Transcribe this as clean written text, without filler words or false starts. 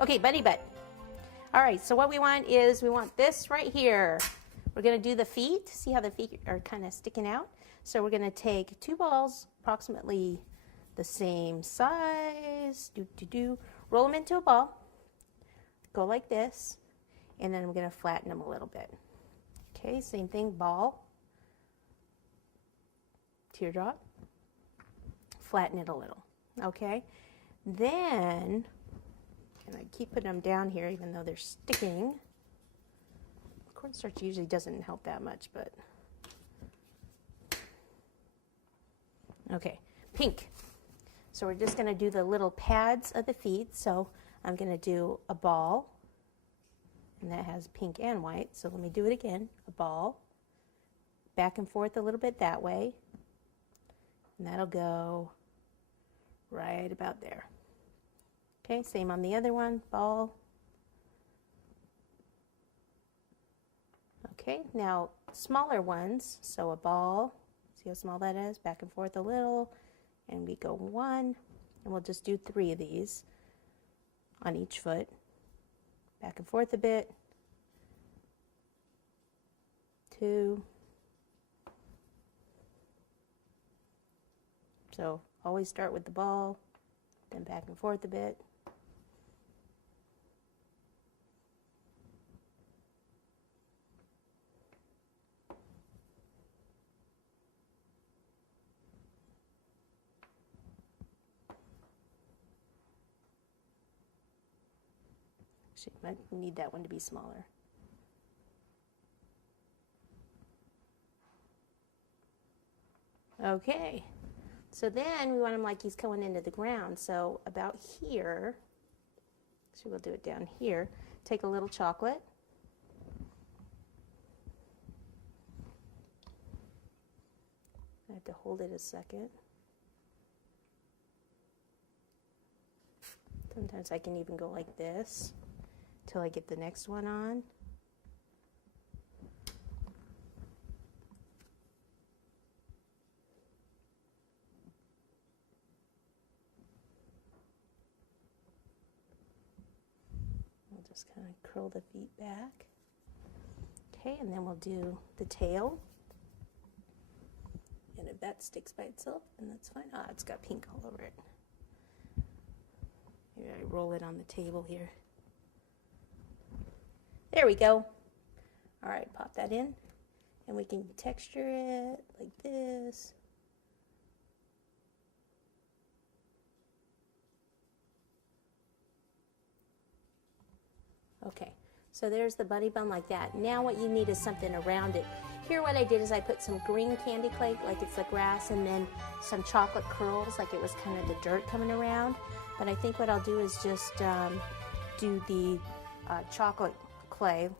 Okay, bunny butt. All right, so what we want is we want this right here. We're going to do the feet. See how the feet are kind of sticking out? So we're going to take 2 balls, approximately the same size. Roll them into a ball. Go like this. And then I'm going to flatten them a little bit. Okay, same thing, ball. Teardrop. Flatten it a little. Okay, then, and I keep putting them down here even though they're sticking. Cornstarch usually doesn't help that much, but okay, pink. So we're just going to do the little pads of the feet. So I'm going to do a ball, and that has pink and white. So let me do it again. A ball, back and forth a little bit that way, and that'll go right about there. Okay, same on the other one, ball. Okay, now smaller ones, so a ball, see how small that is, back and forth a little, and we go 1, and we'll just do 3 of these on each foot, back and forth a bit, 2, so always start with the ball, then back and forth a bit. Actually, might need that one to be smaller. Okay, so then we want him like he's going into the ground. So about here, so we'll do it down here. Take a little chocolate. I have to hold it a second. Sometimes I can even go like this till I get the next one on. We'll just kind of curl the feet back. Okay, and then we'll do the tail. And if that sticks by itself, then that's fine. Ah, it's got pink all over it. Maybe I roll it on the table here. There we go. All right, pop that in, and we can texture it like this. Okay, so there's the bunny bun like that. Now what you need is something around it. Here what I did is I put some green candy clay, like it's the grass, and then some chocolate curls, like it was kind of the dirt coming around. But I think what I'll do is just do the chocolate clay